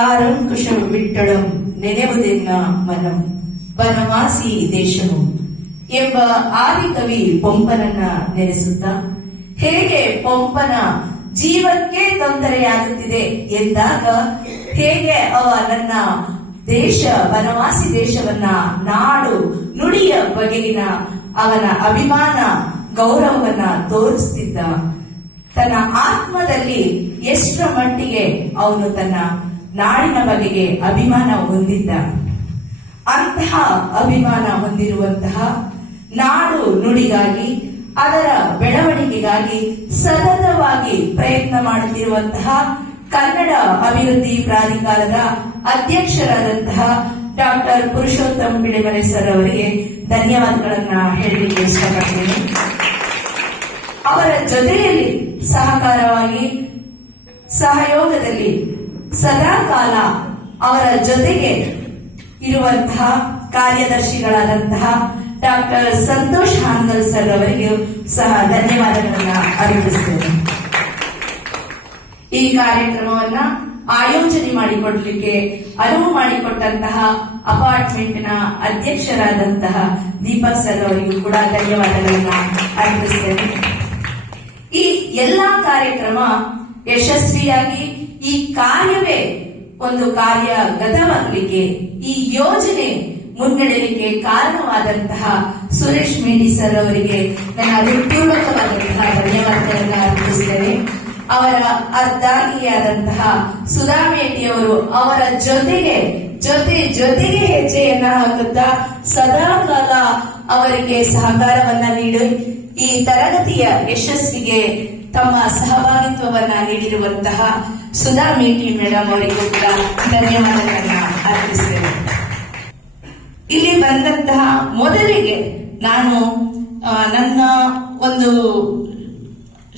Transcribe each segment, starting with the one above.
ಆರಂಕುಶಂ ವಿಠ್ಠಳಂ ನೆನೆವುದೆನ್ನ ಮನಂ ಬನವಾಸಿ ದೇಶವು ಎಂಬ ಆದಿಕವಿ ಪಂಪನನ್ನ ನೆನೆಸುತ್ತಾ ಹೇಗೆ ಪಂಪನ ಜೀವಕ್ಕೆ ತೊಂದರೆಯಾಗುತ್ತಿದೆ ಎಂದಾಗ ಹೇಗೆ ಅವ ನನ್ನ ದೇಶ ಬನವಾಸಿ ದೇಶವನ್ನ ನಾಡು ನುಡಿಯ ಬಗೆಗಿನ ಅವನ ಅಭಿಮಾನ ಗೌರವವನ್ನ ತೋರಿಸ್ತಿದ್ದ. ತನ್ನ ಆತ್ಮದಲ್ಲಿ ಎಷ್ಟರ ಮಟ್ಟಿಗೆ ಅವನು ತನ್ನ ನಾಡಿನ ಬಗೆಗೆ ಅಭಿಮಾನ ಹೊಂದಿದ್ದ. ಅಂತಹ ಅಭಿಮಾನ ಹೊಂದಿರುವಂತಹ ನಾಡು ನುಡಿಗಾಗಿ ಅದರ ಬೆಳವಣಿಗೆಗಾಗಿ ಸತತವಾಗಿ ಪ್ರಯತ್ನ ಮಾಡುತ್ತಿರುವಂತಹ ಕನ್ನಡ ಅಭಿವೃದ್ಧಿ ಪ್ರಾಧಿಕಾರದ ಅಧ್ಯಕ್ಷರಾದಂತಹ ಡಾಕ್ಟರ್ ಪುರುಷೋತ್ತಮ್ ಬಿಳಿಮಲೆ ಸರ್ ಅವರಿಗೆ ಧನ್ಯವಾದಗಳನ್ನ ಹೇಳಲಿಕ್ಕೆ ಇಷ್ಟಪಡ್ತೀನಿ. ಅವರ ಜೊತೆಯಲ್ಲಿ ಸಹಕಾರವಾಗಿ ಸಹಯೋಗದಲ್ಲಿ ಸದಾಕಾಲ ಅವರ ಜೊತೆಗೆ ಇರುವಂತಹ ಕಾರ್ಯದರ್ಶಿಗಳಾದಂತಹ ಡಾಕ್ಟರ್ ಸಂತೋಷ್ ಹಾನ್ಗಲ್ ಸರ್ ಅವರಿಗೂ ಸಹ ಧನ್ಯವಾದಗಳನ್ನ ಅರ್ಪಿಸುತ್ತೇನೆ. ಈ ಕಾರ್ಯಕ್ರಮವನ್ನ ಆಯೋಜನೆ ಮಾಡಿಕೊಡ್ಲಿಕ್ಕೆ ಅನುವು ಮಾಡಿಕೊಟ್ಟಂತಹ ಅಪಾರ್ಟ್ಮೆಂಟ್ನ ಅಧ್ಯಕ್ಷರಾದಂತಹ ದೀಪಕ್ ಸರ್ ಅವರಿಗೂ ಕೂಡ ಧನ್ಯವಾದಗಳನ್ನ ಅರ್ಪಿಸುತ್ತೇನೆ. ಈ ಎಲ್ಲಾ ಕಾರ್ಯಕ್ರಮ ಯಶಸ್ವಿಯಾಗಿ ಈ ಕಾರ್ಯವೇ ಒಂದು ಕಾರ್ಯಗತವಾಗಲಿಕ್ಕೆ, ಈ ಯೋಜನೆ ಮುನ್ನಡೆಯಲಿಕ್ಕೆ ಕಾರಣವಾದಂತಹ ಸುರೇಶ್ ಮೇಡಿ ಸರ್ ಅವರಿಗೆ ನನ್ನ ಹೃತ್ಪೂರ್ವಕವಾದಂತಹ ಧನ್ಯವಾದಗಳನ್ನ ಅರ್ಪಿಸುತ್ತೇನೆ. ಅವರ ಅರ್ಧಾಂಗಿಯಾದಂತಹ ಸುಧಾ ಮೇಟಿಯವರು ಅವರ ಜೊತೆಗೆ ಹೆಜ್ಜೆಯನ್ನ ಹಾಕುತ್ತಾ ಸದಾಕಾಲ ಅವರಿಗೆ ಸಹಕಾರವನ್ನ ನೀಡಿ ಈ ತರಗತಿಯ ಯಶಸ್ವಿಗೆ ತಮ್ಮ ಸಹಭಾಗಿತ್ವವನ್ನ ನೀಡಿರುವಂತಹ ಸುಧಾ ಮೇಟಿ ಮೇಡಮ್ ಅವರಿಗೂ ಕೂಡ ಧನ್ಯವಾದಗಳನ್ನ ಅರ್ಪಿಸುತ್ತೇನೆ. ಇಲ್ಲಿ ಬಂದಂತಹ ಮೊದಲಿಗೆ ನಾನು ನನ್ನ ಒಂದು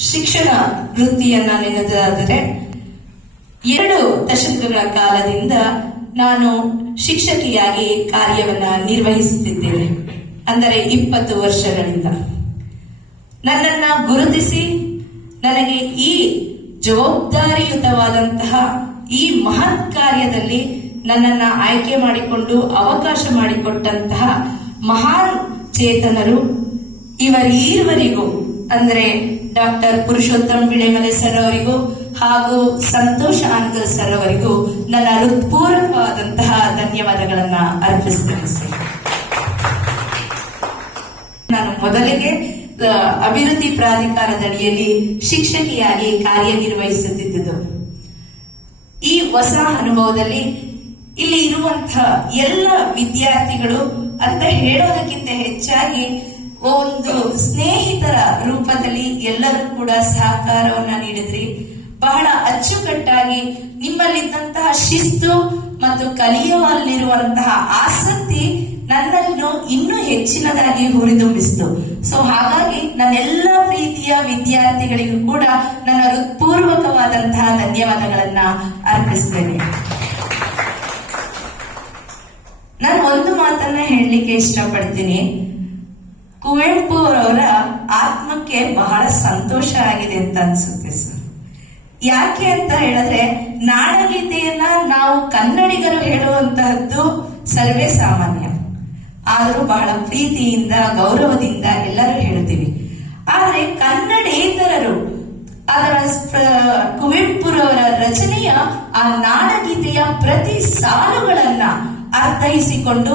ಶಿಕ್ಷಣ ವೃತ್ತಿಯನ್ನ ನೆನೆದಾದರೆ 2 ದಶಕಗಳ ಕಾಲದಿಂದ ನಾನು ಶಿಕ್ಷಕಿಯಾಗಿ ಕಾರ್ಯವನ್ನ ನಿರ್ವಹಿಸುತ್ತಿದ್ದೇನೆ. ಅಂದರೆ 20 ವರ್ಷಗಳಿಂದ ನನ್ನನ್ನ ಗುರುತಿಸಿ ನನಗೆ ಈ ಜವಾಬ್ದಾರಿಯುತವಾದಂತಹ ಈ ಮಹತ್ ಕಾರ್ಯದಲ್ಲಿ ನನ್ನನ್ನ ಆಯ್ಕೆ ಮಾಡಿಕೊಂಡು ಅವಕಾಶ ಮಾಡಿಕೊಟ್ಟಂತಹ ಮಹಾನ್ ಚೇತನರು ಇವರೀರ್ವರಿಗೂ ಅಂದರೆ ಡಾಕ್ಟರ್ ಪುರುಷೋತ್ತಮ್ ಬಿಳಿಮಲೆ ಸರ್ ಅವರಿಗೂ ಹಾಗೂ ಸಂತೋಷ್ ಹಾನ್ಗಲ್ ಸರ್ ಅವರಿಗೂ ನನ್ನ ಹೃತ್ಪೂರ್ವಕವಾದಂತಹ ಧನ್ಯವಾದಗಳನ್ನ ಅರ್ಪಿಸುತ್ತೇನೆ ಸರ್. ನಾನು ಮೊದಲಿಗೆ ಅಭಿವೃದ್ಧಿ ಪ್ರಾಧಿಕಾರದಡಿಯಲ್ಲಿ ಶಿಕ್ಷಕಿಯಾಗಿ ಕಾರ್ಯನಿರ್ವಹಿಸುತ್ತಿದ್ದುದು. ಈ ಹೊಸ ಅನುಭವದಲ್ಲಿ ಇಲ್ಲಿ ಇರುವಂತಹ ಎಲ್ಲ ವಿದ್ಯಾರ್ಥಿಗಳು ಅಂತ ಹೇಳೋದಕ್ಕಿಂತ ಹೆಚ್ಚಾಗಿ ಒಂದು ಸ್ನೇಹಿತರ ರೂಪದಲ್ಲಿ ಎಲ್ಲರೂ ಕೂಡ ಸಹಕಾರವನ್ನ ನೀಡಿದ್ರಿ. ಬಹಳ ಅಚ್ಚುಕಟ್ಟಾಗಿ ನಿಮ್ಮಲ್ಲಿದ್ದಂತಹ ಶಿಸ್ತು ಮತ್ತು ಕಲಿಯುವಲ್ಲಿರುವಂತಹ ಆಸಕ್ತಿ ನನ್ನನ್ನು ಇನ್ನೂ ಹೆಚ್ಚಿನದಾಗಿ ಹುರಿದುಂಬಿಸಿತು. ಸೊ ಹಾಗಾಗಿ ನನ್ನೆಲ್ಲ ಪ್ರೀತಿಯ ವಿದ್ಯಾರ್ಥಿಗಳಿಗೂ ಕೂಡ ನನ್ನ ಹೃತ್ಪೂರ್ವಕವಾದಂತಹ ಧನ್ಯವಾದಗಳನ್ನ ಅರ್ಪಿಸ್ತೇನೆ. ನಾನು ಒಂದು ಮಾತನ್ನ ಹೇಳಲಿಕ್ಕೆ ಇಷ್ಟಪಡ್ತೀನಿ. ಕುವೆಂಪು ಅವರ ಆತ್ಮಕ್ಕೆ ಬಹಳ ಸಂತೋಷ ಆಗಿದೆ ಅಂತ ಅನ್ಸುತ್ತೆ ಸರ್. ಯಾಕೆ ಅಂತ ಹೇಳಿದ್ರೆ ನಾಡಗೀತೆಯನ್ನ ನಾವು ಸರ್ವೇ ಸಾಮಾನ್ಯ. ಆದರೂ ಬಹಳ ಪ್ರೀತಿಯಿಂದ ಗೌರವದಿಂದ ಎಲ್ಲರೂ ಹೇಳ್ತೀವಿ. ಆದ್ರೆ ಕನ್ನಡೇತರರು ಅದರ ಕುವೆಂಪುರವರ ರಚನೆಯ ಆ ನಾಡಗೀತೆಯ ಪ್ರತಿ ಸಾಲುಗಳನ್ನ ಅರ್ಥೈಸಿಕೊಂಡು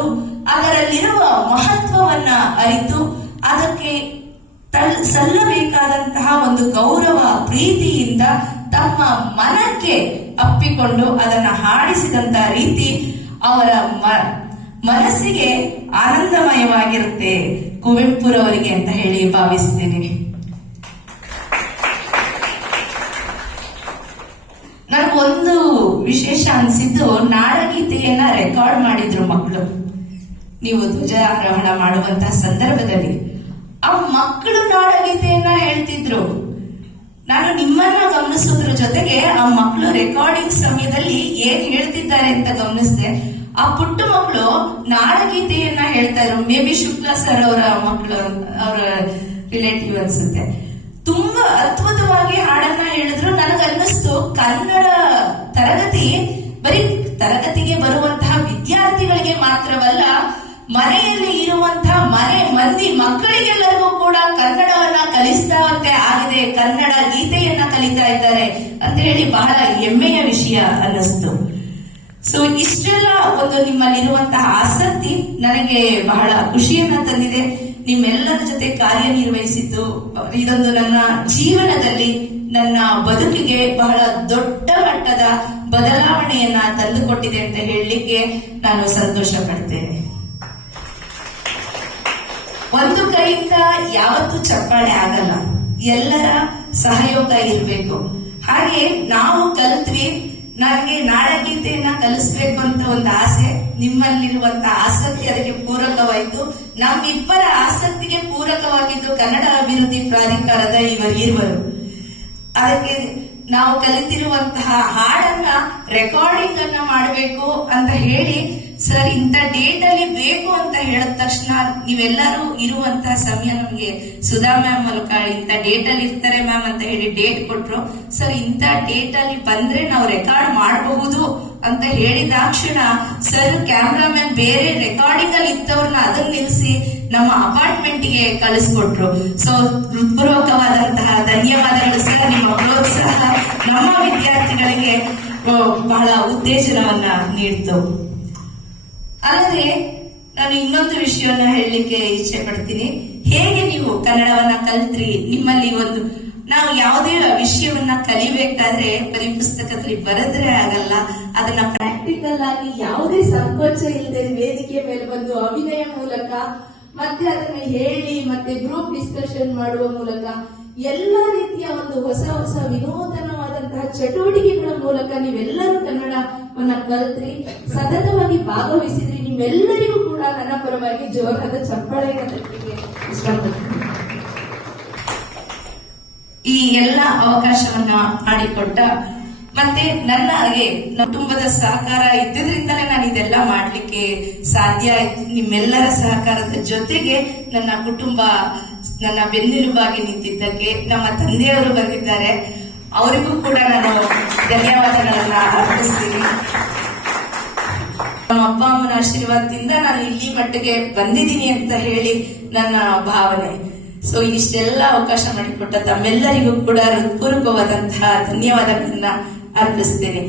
ಅದರಲ್ಲಿರುವ ಮಹತ್ವವನ್ನ ಅರಿತು ಅದಕ್ಕೆ ಸಲ್ಲಬೇಕಾದಂತಹ ಒಂದು ಗೌರವ ಪ್ರೀತಿಯಿಂದ ತಮ್ಮ ಮನಕ್ಕೆ ಅಪ್ಪಿಕೊಂಡು ಅದನ್ನ ಹಾಡಿಸಿದಂತಹ ರೀತಿ ಅವರ ಮನಸ್ಸಿಗೆ ಆನಂದಮಯವಾಗಿರುತ್ತೆ ಕುವೆಂಪುರವರಿಗೆ ಅಂತ ಹೇಳಿ ಭಾವಿಸ್ತೇನೆ. ನನಗೊಂದು ವಿಶೇಷ ಅನ್ಸಿದ್ದು, ನಾಡಗೀತೆಯನ್ನ ರೆಕಾರ್ಡ್ ಮಾಡಿದ್ರು ಮಕ್ಕಳು. ನೀವು ಧ್ವಜಾರೋಹಣ ಮಾಡುವಂತಹ ಸಂದರ್ಭದಲ್ಲಿ ಆ ಮಕ್ಕಳು ನಾಡಗೀತೆಯನ್ನ ಹೇಳ್ತಿದ್ರು. ನಾನು ನಿಮ್ಮನ್ನ ಗಮನಿಸೋದ್ರ ಜೊತೆಗೆ ಆ ಮಕ್ಕಳು ರೆಕಾರ್ಡಿಂಗ್ ಸಮಯದಲ್ಲಿ ಏನ್ ಹೇಳ್ತಿದ್ದಾರೆ ಅಂತ ಗಮನಿಸಿದೆ. ಆ ಪುಟ್ಟ ಮಕ್ಕಳು ನಾಡಗೀತೆಯನ್ನ ಹೇಳ್ತಾ ಇದ್ರು. ಮೇ ಬಿ ಶುಕ್ಲಾ ಸರ್ ಅವರ ಮಕ್ಕಳು, ಅವರ ರಿಲೇಟಿವ್ ಅನ್ಸುತ್ತೆ. ತುಂಬಾ ಅದ್ಭುತವಾಗಿ ಹಾಡನ್ನ ಹೇಳಿದ್ರು. ನನಗನ್ನಿಸ್ತು ಕನ್ನಡ ತರಗತಿ ಬರೀ ತರಗತಿಗೆ ಬರುವಂತಹ ವಿದ್ಯಾರ್ಥಿಗಳಿಗೆ ಮಾತ್ರವಲ್ಲ, ಮನೆಯಲ್ಲಿ ಇರುವಂತಹ ಮನೆ ಮಂದಿ ಮಕ್ಕಳಿಗೆಲ್ಲರಿಗೂ ಕೂಡ ಕನ್ನಡವನ್ನ ಕಲಿಸ್ತಾವಂತೆ ಆಗಿದೆ, ಕನ್ನಡ ಗೀತೆಯನ್ನ ಕಲಿತಾ ಇದ್ದಾರೆ ಅಂತ ಹೇಳಿ ಬಹಳ ಹೆಮ್ಮೆಯ ವಿಷಯ ಅನ್ನಿಸ್ತು. ಸೊ ಇಷ್ಟೆಲ್ಲ ಒಂದು ನಿಮ್ಮಲ್ಲಿರುವಂತಹ ಆಸಕ್ತಿ ನನಗೆ ಬಹಳ ಖುಷಿಯನ್ನ ತಂದಿದೆ. ನಿಮ್ಮೆಲ್ಲರ ಜೊತೆ ಕಾರ್ಯನಿರ್ವಹಿಸಿದ್ದು ಇದೊಂದು ನನ್ನ ಜೀವನದಲ್ಲಿ, ನನ್ನ ಬದುಕಿಗೆ ಬಹಳ ದೊಡ್ಡ ಮಟ್ಟದ ಬದಲಾವಣೆಯನ್ನ ತಂದುಕೊಟ್ಟಿದೆ ಅಂತ ಹೇಳಲಿಕ್ಕೆ ನಾನು ಸಂತೋಷ ಪಡ್ತೇನೆ. ಒಂದು ಕೈಯಿಂದ ಯಾವತ್ತೂ ಚಪ್ಪಾಳೆ ಆಗಲ್ಲ, ಎಲ್ಲರ ಸಹಯೋಗ ಇರಬೇಕು. ಹಾಗೆ ನಾವು ಕಲಿತ್ವಿ. ನನಗೆ ನಾಡಗೀತೆಯನ್ನ ಕಲಿಸ್ಬೇಕು ಅಂತ ಒಂದು ಆಸೆ, ನಿಮ್ಮಲ್ಲಿರುವಂತಹ ಆಸಕ್ತಿ ಅದಕ್ಕೆ ಪೂರಕವಾಯಿತು. ನಮ್ಮಿಬ್ಬರ ಆಸಕ್ತಿಗೆ ಪೂರಕವಾಗಿದ್ದು ಕನ್ನಡ ಅಭಿವೃದ್ಧಿ ಪ್ರಾಧಿಕಾರದ ಇವರು. ಅದಕ್ಕೆ ನಾವು ಕಲಿತಿರುವಂತಹ ಹಾಡನ್ನ ರೆಕಾರ್ಡಿಂಗ್ ಅನ್ನ ಮಾಡಬೇಕು ಅಂತ ಹೇಳಿ, ಸರ್ ಇಂಥ ಡೇಟ್ ಅಲ್ಲಿ ಬೇಕು ಅಂತ ಹೇಳಿದ ತಕ್ಷಣ ನೀವೆಲ್ಲರೂ ಇರುವಂತಹ ಸಮಯ ನಮ್ಗೆ ಸುಧಾ ಮ್ಯಾಮ್ ಮೂಲಕ ಇಂಥ ಡೇಟ್ ಅಲ್ಲಿ ಇರ್ತಾರೆ ಮ್ಯಾಮ್ ಅಂತ ಹೇಳಿ ಡೇಟ್ ಕೊಟ್ರು. ಸರ್ ಇಂಥ ಡೇಟ್ ಅಲ್ಲಿ ಬಂದ್ರೆ ನಾವು ರೆಕಾರ್ಡ್ ಮಾಡಬಹುದು ಅಂತ ಹೇಳಿದಾಕ್ಷಣ ಸರ್ ಕ್ಯಾಮ್ರಾಮನ್ ಬೇರೆ ರೆಕಾರ್ಡಿಂಗ್ ಅಲ್ಲಿ ಇದ್ದವ್ರನ್ನ ಅದನ್ನ ನಿಲ್ಲಿಸಿ ನಮ್ಮ ಅಪಾರ್ಟ್ಮೆಂಟ್ ಗೆ ಕಳಿಸ್ಕೊಟ್ರು. ಸೊ ಹೃತ್ಪೂರ್ವಕವಾದಂತಹ ಧನ್ಯವಾದಗಳು ಸರ್. ನಿಮ್ಮ ಪ್ರೋತ್ಸಾಹ ನಮ್ಮ ವಿದ್ಯಾರ್ಥಿಗಳಿಗೆ ಬಹಳ ಉತ್ತೇಜನವನ್ನ ನೀಡಿತು. ಅಲ್ಲದೆ ನಾನು ಇನ್ನೊಂದು ವಿಷಯವನ್ನ ಹೇಳಲಿಕ್ಕೆ ಇಚ್ಛೆ ಪಡ್ತೀನಿ. ಹೇಗೆ ನೀವು ಕನ್ನಡವನ್ನ ಕಲಿತ್ರಿ, ನಿಮ್ಮಲ್ಲಿ ಒಂದು ನಾವು ಯಾವುದೇ ವಿಷಯವನ್ನ ಕಲಿಬೇಕಾದ್ರೆ ಬರೀ ಪುಸ್ತಕದಲ್ಲಿ ಬರೆದ್ರೆ ಆಗಲ್ಲ, ಅದನ್ನ ಪ್ರಾಕ್ಟಿಕಲ್ ಆಗಿ ಯಾವುದೇ ಸಂಕೋಚ ಇಲ್ಲದೆ ವೇದಿಕೆ ಮೇಲೆ ಬಂದು ಅಭಿನಯ ಮೂಲಕ ಮತ್ತೆ ಅದನ್ನ ಹೇಳಿ ಮತ್ತೆ ಗ್ರೂಪ್ ಡಿಸ್ಕಷನ್ ಮಾಡುವ ಮೂಲಕ ಎಲ್ಲಾ ರೀತಿಯ ಒಂದು ಹೊಸ ಹೊಸ ವಿನೂತನವಾದಂತಹ ಚಟುವಟಿಕೆಗಳ ಮೂಲಕ ನೀವೆಲ್ಲರೂ ಕನ್ನಡವನ್ನ ಕಲಿತ್ರಿ, ಸತತವಾಗಿ ಭಾಗವಹಿಸಿದ್ರಿ. ನಿಮ್ಮೆಲ್ಲರಿಗೂ ಕೂಡ ನನ್ನ ಪರವಾಗಿ ಜೋರಾದ ಚಪ್ಪಾಳೆಗೆ ಇಷ್ಟಪಡ್ತೀನಿ. ಈ ಎಲ್ಲ ಅವಕಾಶವನ್ನ ಮಾಡಿಕೊಟ್ಟ ಮತ್ತೆ ನನಗೆ ಕುಟುಂಬದ ಸಹಕಾರ ಇದ್ದಿದ್ರಿಂದಲೇ ನಾನು ಇದೆಲ್ಲ ಮಾಡ್ಲಿಕ್ಕೆ ಸಾಧ್ಯ ಆಯ್ತು. ನಿಮ್ಮೆಲ್ಲರ ಸಹಕಾರದ ಜೊತೆಗೆ ನನ್ನ ಕುಟುಂಬ ನನ್ನ ಬೆನ್ನೆಲುಬಾಗಿ ನಿಂತಿದ್ದಕ್ಕೆ ನಮ್ಮ ತಂದೆಯವರು ಬಂದಿದ್ದಾರೆ, ಅವರಿಗೂ ಕೂಡ ನಾನು ಧನ್ಯವಾದಗಳನ್ನ ಅರ್ಪಿಸ್ತೀನಿ. ನಮ್ಮ ಅಪ್ಪ ಅಮ್ಮನ ಆಶೀರ್ವಾದದಿಂದ ನಾನು ಇಲ್ಲಿ ಮಟ್ಟಿಗೆ ಬಂದಿದ್ದೀನಿ ಅಂತ ಹೇಳಿ ನನ್ನ ಭಾವನೆ. ಸೊ ಇಷ್ಟೆಲ್ಲ ಅವಕಾಶ ಮಾಡಿಕೊಟ್ಟ ತಮ್ಮೆಲ್ಲರಿಗೂ ಕೂಡ ಹೃತ್ಪೂರ್ವಕವಾದಂತಹ ಧನ್ಯವಾದಗಳನ್ನ ಅರ್ಪಿಸ್ತೇನೆ.